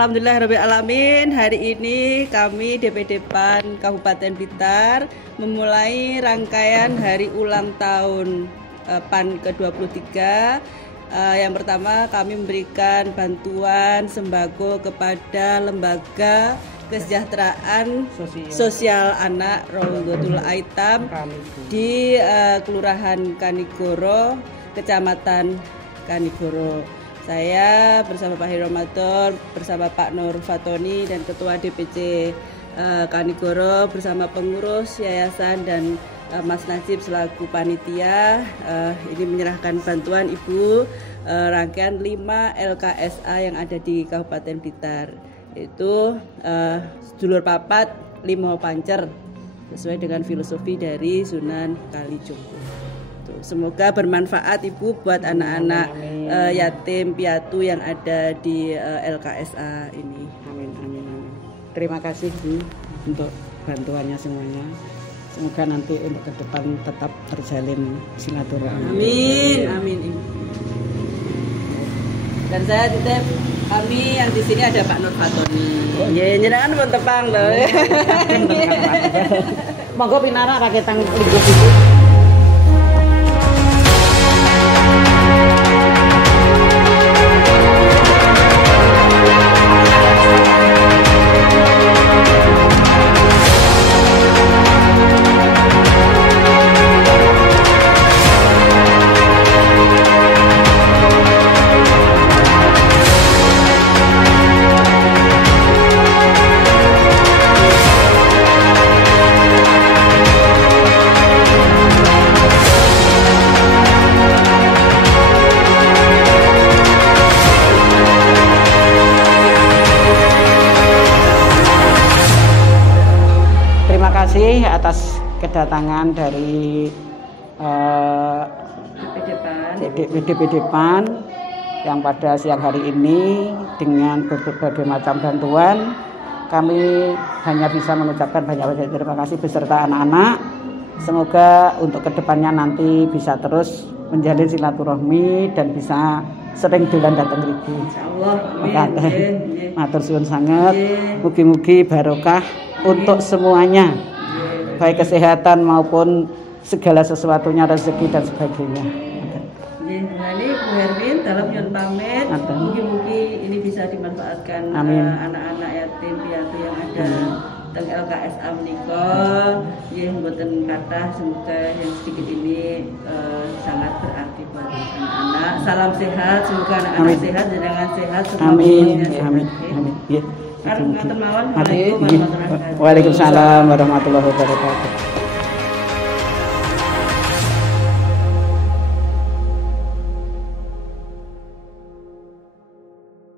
Alhamdulillahirrahmanirrahim. Hari ini kami DPD PAN Kabupaten Blitar memulai rangkaian hari ulang tahun PAN ke-23. Yang pertama kami memberikan bantuan sembako kepada lembaga kesejahteraan sosial anak Raudhatul Aitam di Kelurahan Kanigoro, Kecamatan Kanigoro. Saya bersama Pak Heri Ramadan, bersama Pak Nur Fatoni dan Ketua DPC Kanigoro bersama pengurus yayasan dan Mas Najib selaku panitia ini menyerahkan bantuan Ibu rangkaian 5 LKSA yang ada di Kabupaten Blitar, yaitu sedulur papat limo pancer sesuai dengan filosofi dari Sunan Kalijogo. Semoga bermanfaat Ibu buat anak-anak yatim piatu yang ada di LKSA ini. Amin, amin, amin. Terima kasih Bu untuk bantuannya semuanya. Semoga nanti untuk ke depan tetap terjalin silaturahmi. Amin, amin. Dan saya titip kami yang di sini ada Pak Nur Fatoni. Ya, nyenengan pun tepang loh. Monggo pinara raketang lingkup itu. Terima kasih atas kedatangan dari DPD PAN yang pada siang hari ini dengan berbagai macam bantuan. Kami hanya bisa mengucapkan banyak terima kasih beserta anak-anak. Semoga untuk kedepannya nanti bisa terus menjalin silaturahmi dan bisa sering dolan datang mriki. Insyaallah. Amin. Matur suwun sangat. Mugi-mugi barokah untuk semuanya, baik kesehatan maupun segala sesuatunya, rezeki dan sebagainya. Ini Bu Hermin dalam nyuwun pamit. Mugi-mugi ini bisa dimanfaatkan anak-anak yatim piatu yang ada teng LKSA menika. Nggih mboten kathah, semoga yang sedikit ini sangat berarti buat anak-anak. Salam sehat, semoga anak-anak sehat, jenengan sehat semua. Amin. Amin. Amin. Waalaikumsalam warahmatullahi wabarakatuh.